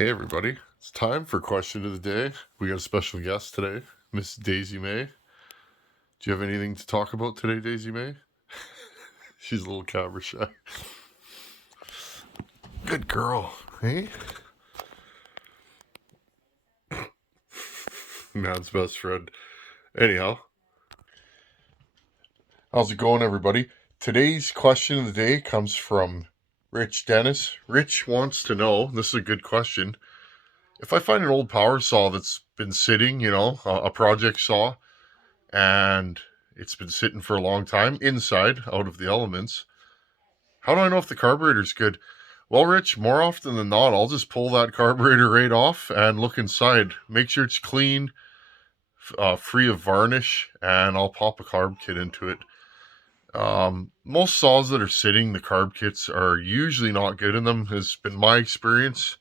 Hey everybody, it's time for question of the day. We got a special guest today, Miss Daisy May. Do you have anything to talk about today, Daisy May? She's a little camera shy. Good girl, hey? Man's best friend. Anyhow, how's it going, everybody? Today's question of the day comes from Rich Dennis. Rich wants to know, this is a good question, if I find an old power saw that's been sitting, a project saw, and it's been sitting for a long time inside, out of the elements, how do I know if the carburetor's good? Well, Rich, more often than not, I'll just pull that carburetor right off and look inside. Make sure it's clean, free of varnish, and I'll pop a carb kit into it. Most saws that are sitting, the carb kits are usually not good in them, has been my experience.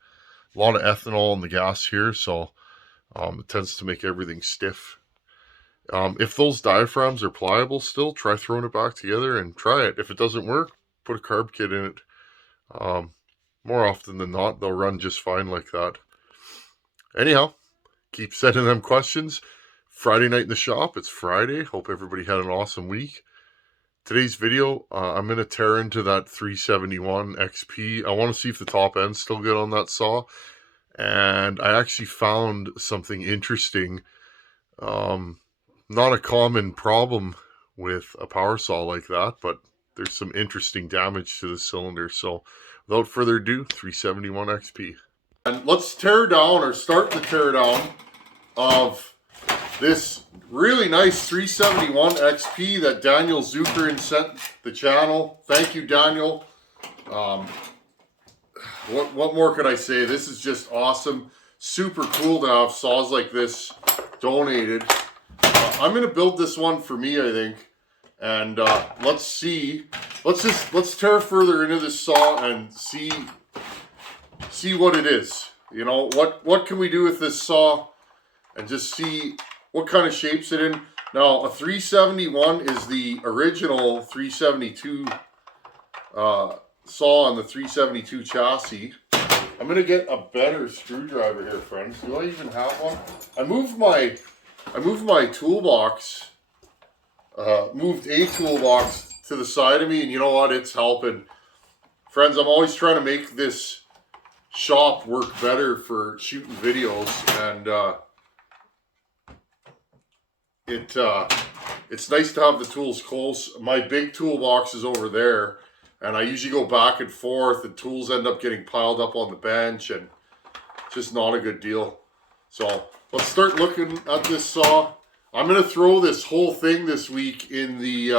A lot of ethanol in the gas here, so it tends to make everything stiff. If those diaphragms are pliable still, try throwing it back together and try it. If it doesn't work, put a carb kit in it. More often than not, they'll run just fine like that. Anyhow, keep sending them questions. Friday night in the shop. It's Friday. Hope everybody had an awesome week. Today's video, I'm going to tear into that 371 XP. I want to see if the top end's still good on that saw. And I actually found something interesting. Not a common problem with a power saw like that, but there's some interesting damage to the cylinder. So without further ado, 371 XP. And let's tear down or start the tear down of this really nice 371 XP that Daniel Zuckerin sent the channel. Thank you, Daniel. What more could I say? This is just awesome. Super cool to have saws like this donated. I'm going to build this one for me, I think. And let's see. Let's tear further into this saw and see what it is. You know, what can we do with this saw and just see what kind of shapes it in. Now, a 371 is the original 372 saw on the 372 chassis. I'm going to get a better screwdriver here, friends. Do I even have one? I moved my toolbox, moved a toolbox to the side of me, and you know what? It's helping. Friends, I'm always trying to make this shop work better for shooting videos, and it's nice to have the tools close. My big toolbox is over there, and I usually go back and forth, and tools end up getting piled up on the bench, and it's just not a good deal. So let's start looking at this saw. I'm going to throw this whole thing this week in the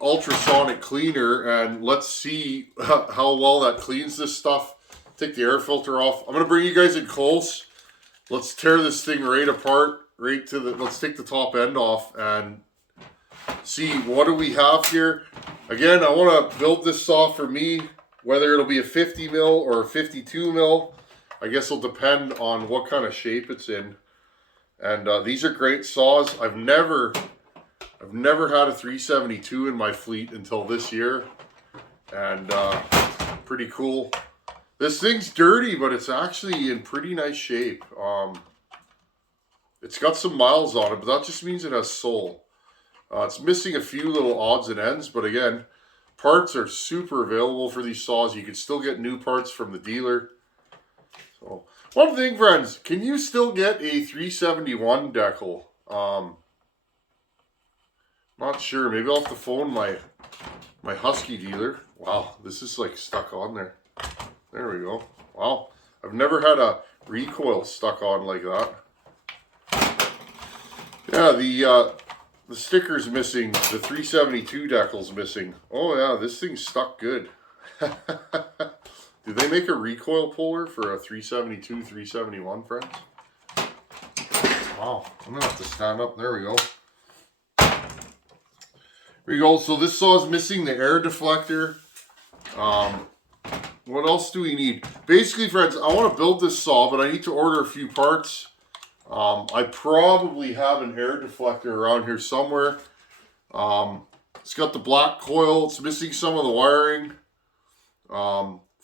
ultrasonic cleaner, and let's see how well that cleans this stuff. Take the air filter off. I'm going to bring you guys in close. Let's tear this thing right apart, let's take the top end off and see what do we have here. Again, I want to build this saw for me, whether it'll be a 50 mil or a 52 mil. I guess it'll depend on what kind of shape it's in. And these are great saws. I've never had a 372 in my fleet until this year. And pretty cool. This thing's dirty, but it's actually in pretty nice shape. It's got some miles on it, but that just means it has soul. It's missing a few little odds and ends, but again, parts are super available for these saws. You can still get new parts from the dealer. So, one thing, friends, can you still get a 371 decal? Not sure. Maybe I'll have to phone my Husky dealer. Wow, this is like stuck on there. There we go. Wow, I've never had a recoil stuck on like that. Yeah, the sticker's missing. The 372 decal's missing. Oh yeah, this thing's stuck good. Do they make a recoil puller for a 372, 371, friends? Wow, I'm gonna have to stand up. There we go. There we go. So this saw is missing the air deflector. What else do we need? Basically, friends, I want to build this saw, but I need to order a few parts. I probably have an air deflector around here somewhere. It's got the black coil. It's missing some of the wiring.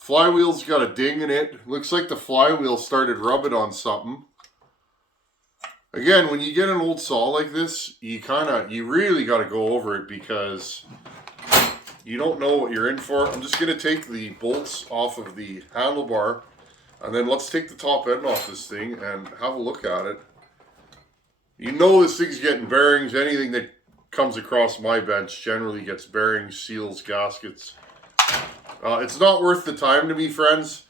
Flywheel's got a ding in it. Looks like the flywheel started rubbing on something. Again, when you get an old saw like this, you really got to go over it because you don't know what you're in for. I'm just going to take the bolts off of the handlebar, and then let's take the top end off this thing and have a look at it. You know this thing's getting bearings. Anything that comes across my bench generally gets bearings, seals, gaskets. It's not worth the time to me, friends.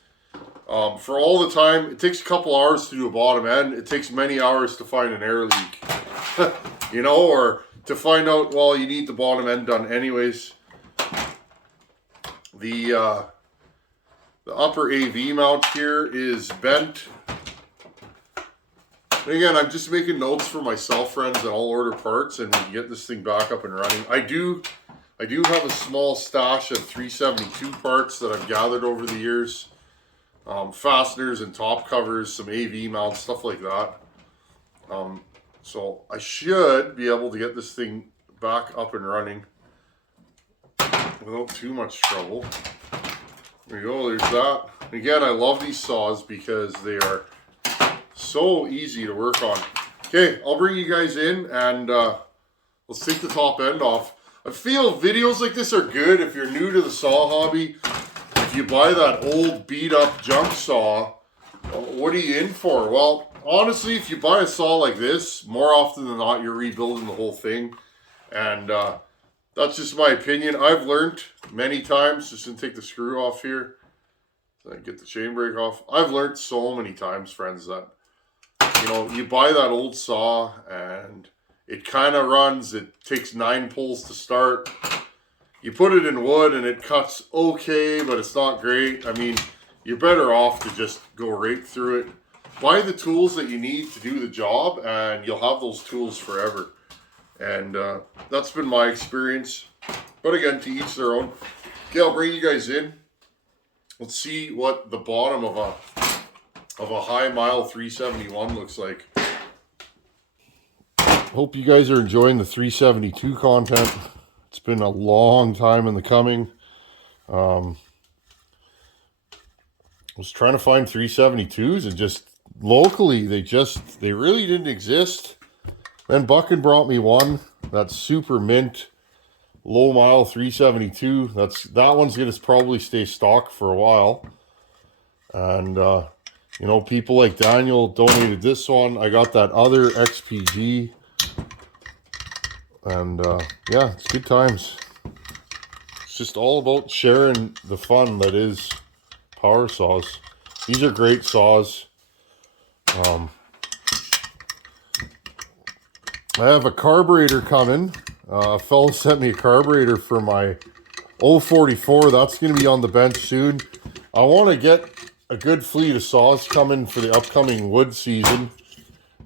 For all the time, it takes a couple hours to do a bottom end. It takes many hours to find an air leak. You know, or to find out, well, you need the bottom end done anyways. The upper AV mount here is bent. And again, I'm just making notes for myself, friends, and I'll order parts and we can get this thing back up and running. I do have a small stash of 372 parts that I've gathered over the years. Fasteners and top covers, some AV mounts, stuff like that. So I should be able to get this thing back up and running without too much trouble. There you go, there's that. Again, I love these saws because they are so easy to work on. Okay, I'll bring you guys in and let's take the top end off. I feel videos like this are good if you're new to the saw hobby. If you buy that old beat up junk saw, what are you in for? Well, honestly, if you buy a saw like this, more often than not, you're rebuilding the whole thing. And that's just my opinion. I've learned many times, just to take the screw off here, so I get the chain brake off. I've learned so many times, friends, that, you know, you buy that old saw and it kind of runs. It takes 9 pulls to start. You put it in wood and it cuts okay, but it's not great. I mean, you're better off to just go right through it. Buy the tools that you need to do the job and you'll have those tools forever. And that's been my experience. But again, to each their own. Okay, I'll bring you guys in. Let's see what the bottom of a high mile 371 looks like. Hope you guys are enjoying the 372 content. It's been a long time in the coming. I was trying to find 372s and just locally, they really didn't exist. Then Buckin brought me one. That's super mint, low mile 372. That one's gonna probably stay stock for a while. And you know, people like Daniel donated this one. I got that other XPG. And yeah, it's good times. It's just all about sharing the fun that is power saws. These are great saws. I have a carburetor coming. A fellow sent me a carburetor for my 044. That's going to be on the bench soon. I want to get a good fleet of saws coming for the upcoming wood season.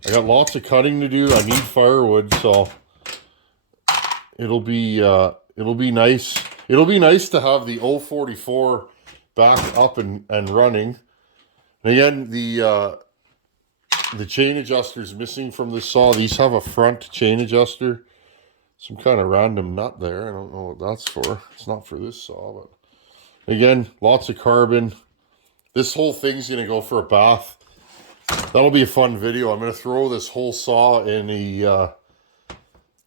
I got lots of cutting to do. I need firewood, so it'll be nice. It'll be nice to have the 044 back up and running. And again, the chain adjuster is missing from this saw. These have a front chain adjuster. Some kind of random nut there. I don't know what that's for. It's not for this saw, but again, lots of carbon. This whole thing's going to go for a bath. That'll be a fun video. I'm going to throw this whole saw in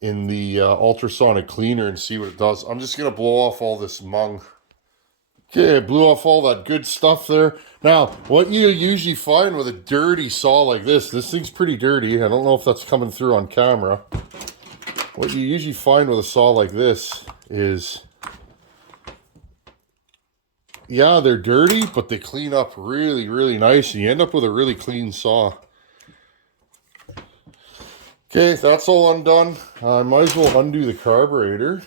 the ultrasonic cleaner and see what it does. I'm just going to blow off all this mung. Okay, I blew off all that good stuff there. Now, what you usually find with a dirty saw like this thing's pretty dirty. I don't know if that's coming through on camera. What you usually find with a saw like this is, yeah, they're dirty, but they clean up really, really nice, and you end up with a really clean saw. Okay, that's all undone. I might as well undo the carburetor.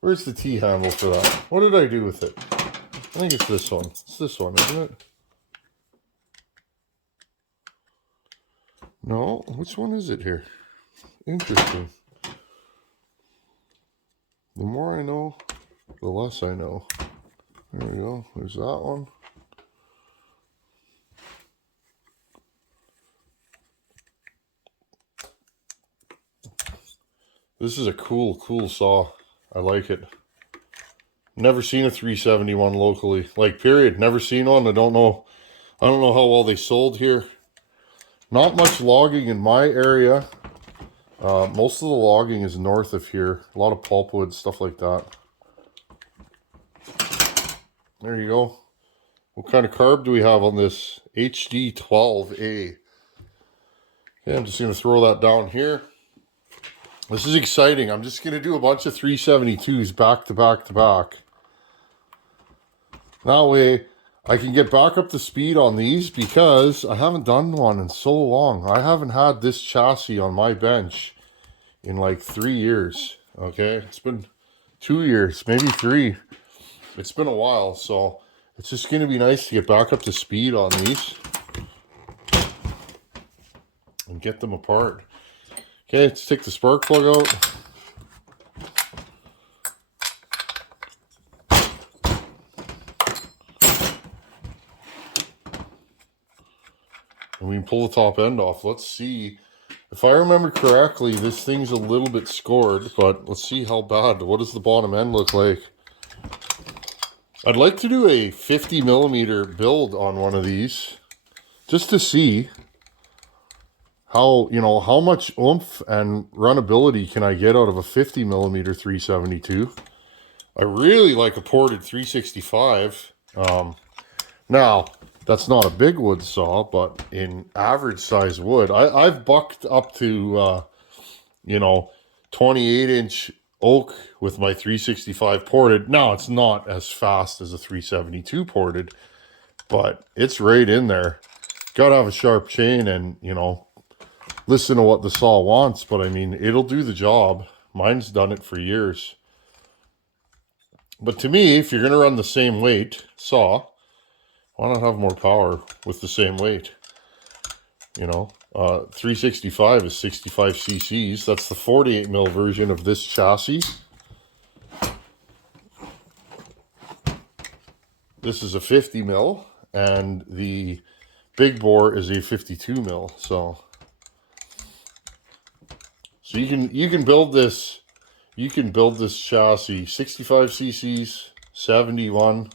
Where's the T-handle for that? What did I do with it? I think it's this one. It's this one, isn't it? No, which one is it here? Interesting. The more I know, the less I know. There we go. There's that one. This is a cool saw. I like it. Never seen a 371 locally. Like, period. Never seen one. I don't know how well they sold here. Not much logging in my area. Most of the logging is north of here. A lot of pulpwood, stuff like that. There you go. What kind of carb do we have on this? HD12A. Okay, I'm just going to throw that down here. This is exciting. I'm just going to do a bunch of 372s back to back to back. That way, I can get back up to speed on these because I haven't done one in so long. I haven't had this chassis on my bench in like 3 years. Okay, it's been 2 years, maybe 3. It's been a while, so it's just going to be nice to get back up to speed on these and get them apart. Okay, let's take the spark plug out. And we can pull the top end off. Let's see. If I remember correctly, this thing's a little bit scored, but let's see how bad. What does the bottom end look like? I'd like to do a 50 millimeter build on one of these, just to see how, you know, how much oomph and runability can I get out of a 50 millimeter 372. I really like a ported 365. Now, that's not a big wood saw, but in average size wood, I've bucked up to, you know, 28-inch oak with my 365 ported. Now, it's not as fast as a 372 ported, but it's right in there. Got to have a sharp chain and, you know, listen to what the saw wants, but I mean, it'll do the job. Mine's done it for years. But to me, if you're going to run the same weight saw, why not have more power with the same weight? You know, 365 is 65 cc's. That's the 48 mil version of this chassis. This is a 50 mil, and the big bore is a 52 mil. So you can build this. You can build this chassis 65 cc's, 71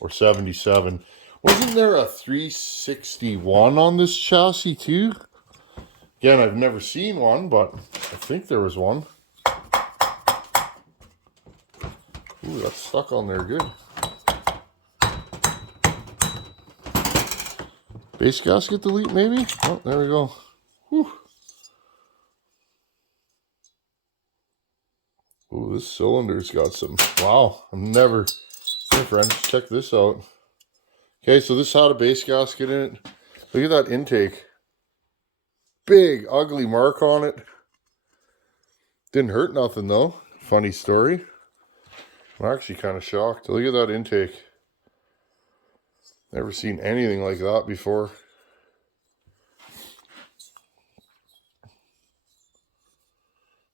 or 77. Wasn't there a 361 on this chassis too? Again, I've never seen one, but I think there was one. Ooh, that's stuck on there good. Base gasket delete maybe? Oh, there we go. Whew. Ooh, this cylinder's got some, wow, hey friends, check this out. Okay, so this had a base gasket in it. Look at that intake. Big, ugly mark on it. Didn't hurt nothing though. Funny story. I'm actually kind of shocked. Look at that intake. Never seen anything like that before.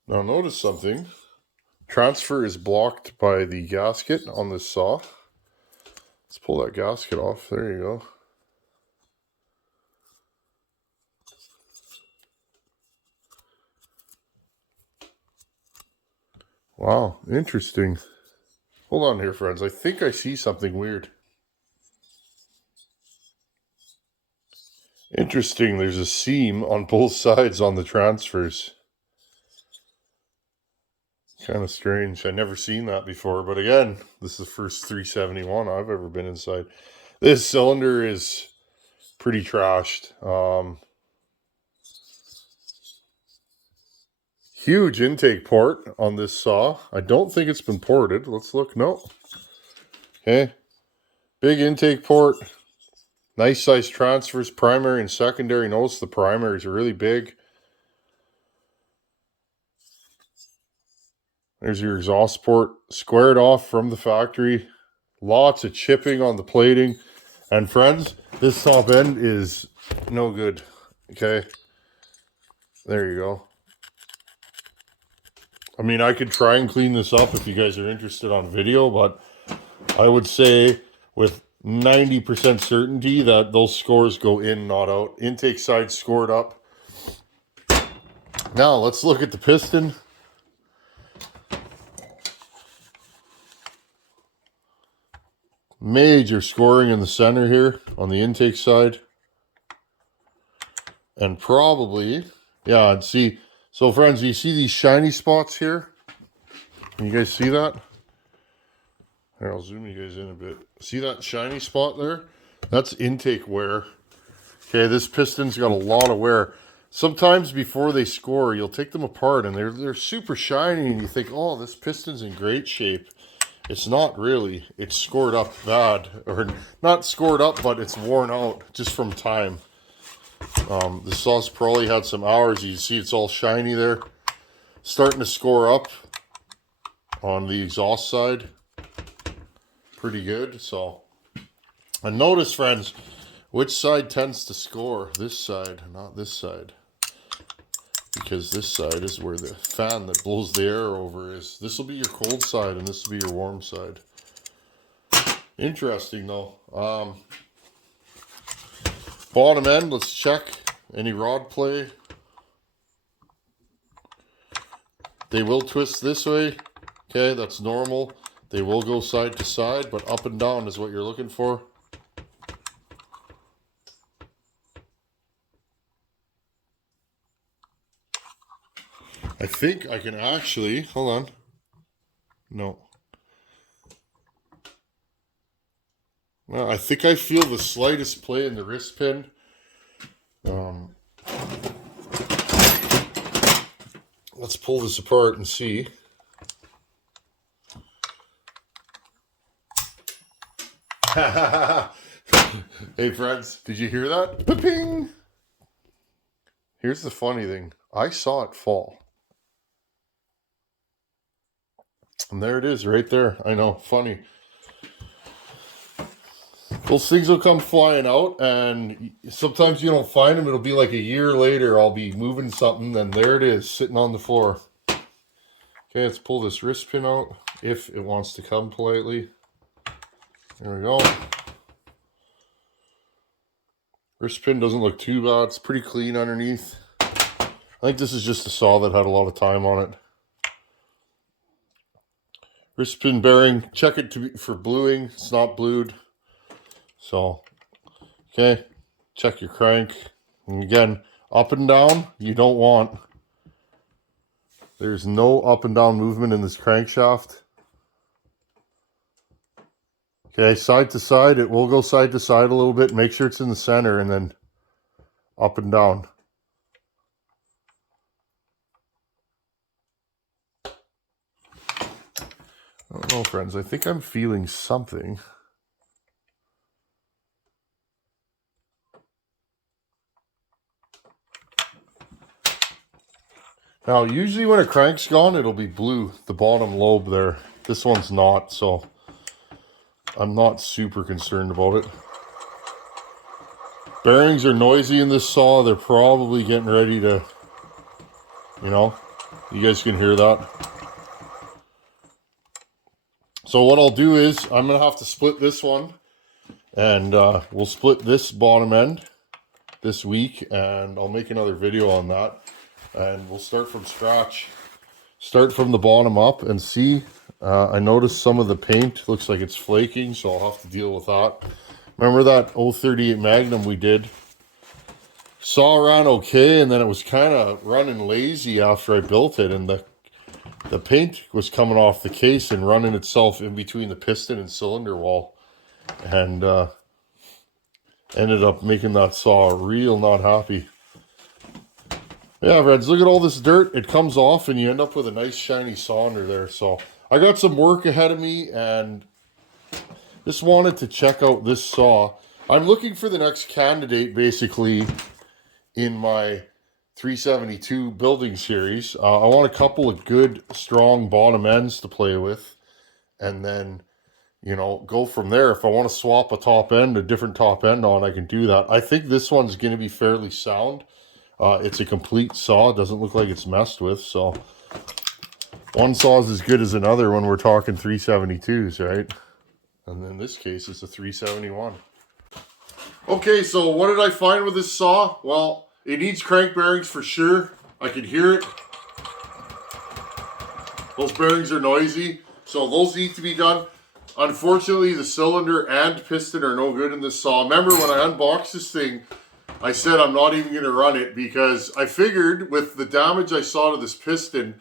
Now notice something. Transfer is blocked by the gasket on this saw. Let's pull that gasket off. There you go. Wow, interesting. Hold on here, friends. I think I see something weird. Interesting, there's a seam on both sides on the transfers. Kind of strange. I've never seen that before, but again, this is the first 371 I've ever been inside. This cylinder is pretty trashed. Huge intake port on this saw. I don't think it's been ported. Let's look. No. Okay. Big intake port. Nice size transfers, primary and secondary. Notice the primaries are really big. There's your exhaust port, squared off from the factory. Lots of chipping on the plating. And friends, this top end is no good. Okay. There you go. I mean, I could try and clean this up if you guys are interested on video, but I would say with 90% certainty that those scores go in, not out. Intake side scored up. Now, let's look at the piston. major scoring in the center here on the intake side. And probably, yeah, and see, so friends, you see these shiny spots here? Can you guys see that? Here, I'll zoom you guys in a bit. See that shiny spot there? That's intake wear. Okay, this piston's got a lot of wear. Sometimes before they score, you'll take them apart and they're super shiny and you think, oh, this piston's in great shape. It's not really. It's scored up bad. Or not scored up, but it's worn out just from time. The saw's probably had some hours. You see it's all shiny there. Starting to score up on the exhaust side. Pretty good. So, and notice, friends, which side tends to score? This side, not this side. Because this side is where the fan that blows the air over is. This will be your cold side and this will be your warm side. Interesting though. Bottom end, let's check. Any rod play? They will twist this way. Okay, that's normal. They will go side to side, but up and down is what you're looking for. I think I can actually, hold on. No. Well, I think I feel the slightest play in the wrist pin. Let's pull this apart and see. Hey friends, did you hear that? Ping! Here's the funny thing. I saw it fall. And there it is right there. I know, funny. Those things will come flying out and sometimes you don't find them. It'll be like a year later. I'll be moving something and there it is sitting on the floor. Okay, let's pull this wrist pin out if it wants to come politely. There we go. Wrist pin doesn't look too bad. It's pretty clean underneath. I think this is just a saw that had a lot of time on it. Wrist pin bearing, check it for bluing. It's not blued. So, okay, check your crank. And again, up and down, you don't want. There's no up and down movement in this crankshaft. Okay, side to side, it will go side to side a little bit. Make sure it's in the center and then up and down. I don't know, friends. I think I'm feeling something. Now, usually when a crank's gone, it'll be blue, the bottom lobe there. This one's not, so I'm not super concerned about it. Bearings are noisy in this saw. They're probably getting ready to, you know, you guys can hear that. So what I'll do is I'm going to have to split this one and we'll split this bottom end this week and I'll make another video on that. And we'll start from scratch. Start from the bottom up and see. I noticed some of the paint looks like it's flaking, so I'll have to deal with that. Remember that 038 Magnum we did? Saw ran okay, and then it was kind of running lazy after I built it, and the paint was coming off the case and running itself in between the piston and cylinder wall. And ended up making that saw real not happy. Yeah, friends, look at all this dirt. It comes off and you end up with a nice shiny saw under there. So I got some work ahead of me and just wanted to check out this saw. I'm looking for the next candidate basically in my 372 building series. I want a couple of good, strong bottom ends to play with. And then, you know, go from there. If I want to swap a different top end on, I can do that. I think this one's going to be fairly sound. It's a complete saw. It doesn't look like it's messed with. So one saw is as good as another when we're talking 372s, right? And in this case, it's a 371. Okay, so what did I find with this saw? Well, it needs crank bearings for sure. I can hear it. Those bearings are noisy, so those need to be done. unfortunately, the cylinder and piston are no good in this saw. Remember when I unboxed this thing, I said I'm not even going to run it because I figured with the damage I saw to this piston,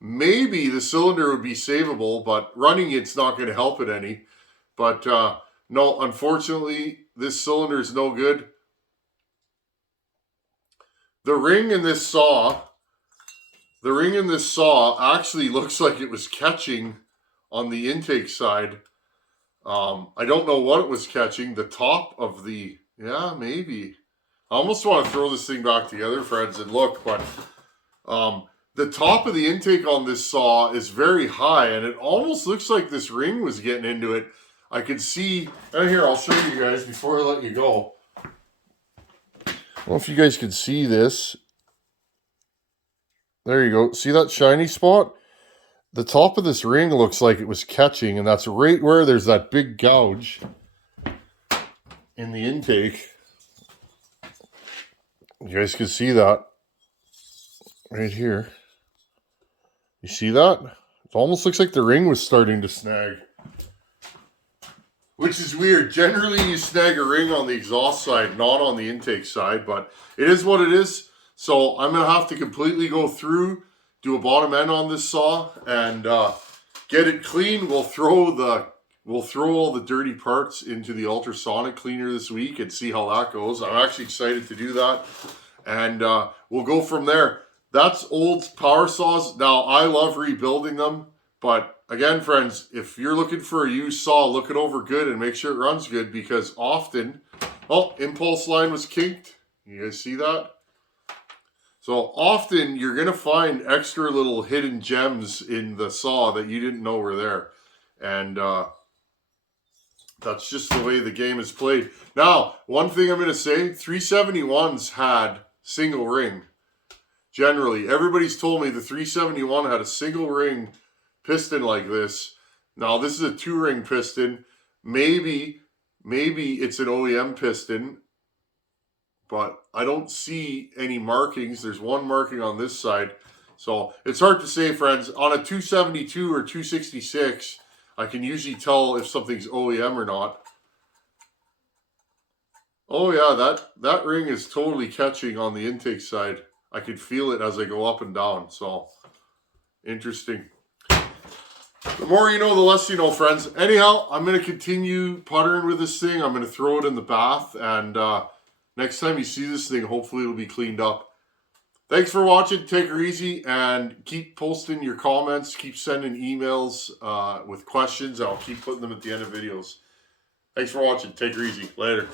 maybe the cylinder would be savable, but running it's not going to help it any. But no, unfortunately, this cylinder is no good. The ring in this saw actually looks like it was catching on the intake side. I don't know what it was catching. The top of the, yeah, maybe. I almost want to throw this thing back together, friends, and look, but the top of the intake on this saw is very high, and it almost looks like this ring was getting into it. I could see, and here, I'll show you guys before I let you go. I don't know if you guys can see this. There you go. See that shiny spot? The top of this ring looks like it was catching, and that's right where there's that big gouge in the intake. You guys can see that right here. You see that? It almost looks like the ring was starting to snag. Which is weird. Generally, you snag a ring on the exhaust side, not on the intake side, but it is what it is. So I'm going to have to completely go through, do a bottom end on this saw, and get it clean. We'll throw all the dirty parts into the ultrasonic cleaner this week and see how that goes. I'm actually excited to do that, and we'll go from there. That's old power saws. Now, I love rebuilding them, but again, friends, if you're looking for a used saw, look it over good and make sure it runs good, because often, oh, impulse line was kinked. You guys see that? So often you're going to find extra little hidden gems in the saw that you didn't know were there. And that's just the way the game is played. Now, one thing I'm going to say, 371s had single ring. Generally, everybody's told me the 371 had a single ring piston like this. Now, this is a 2-ring piston. Maybe it's an OEM piston, but I don't see any markings. There's one marking on this side. So it's hard to say, friends. On a 272 or 266, I can usually tell if something's OEM or not. Oh yeah, that ring is totally catching on the intake side. I can feel it as I go up and down. So interesting. The more you know, the less you know, friends. Anyhow, I'm going to continue puttering with this thing. I'm going to throw it in the bath, and next time you see this thing, hopefully it'll be cleaned up. Thanks for watching. Take her easy, and keep posting your comments. Keep sending emails with questions. I'll keep putting them at the end of videos. Thanks for watching. Take her easy. Later.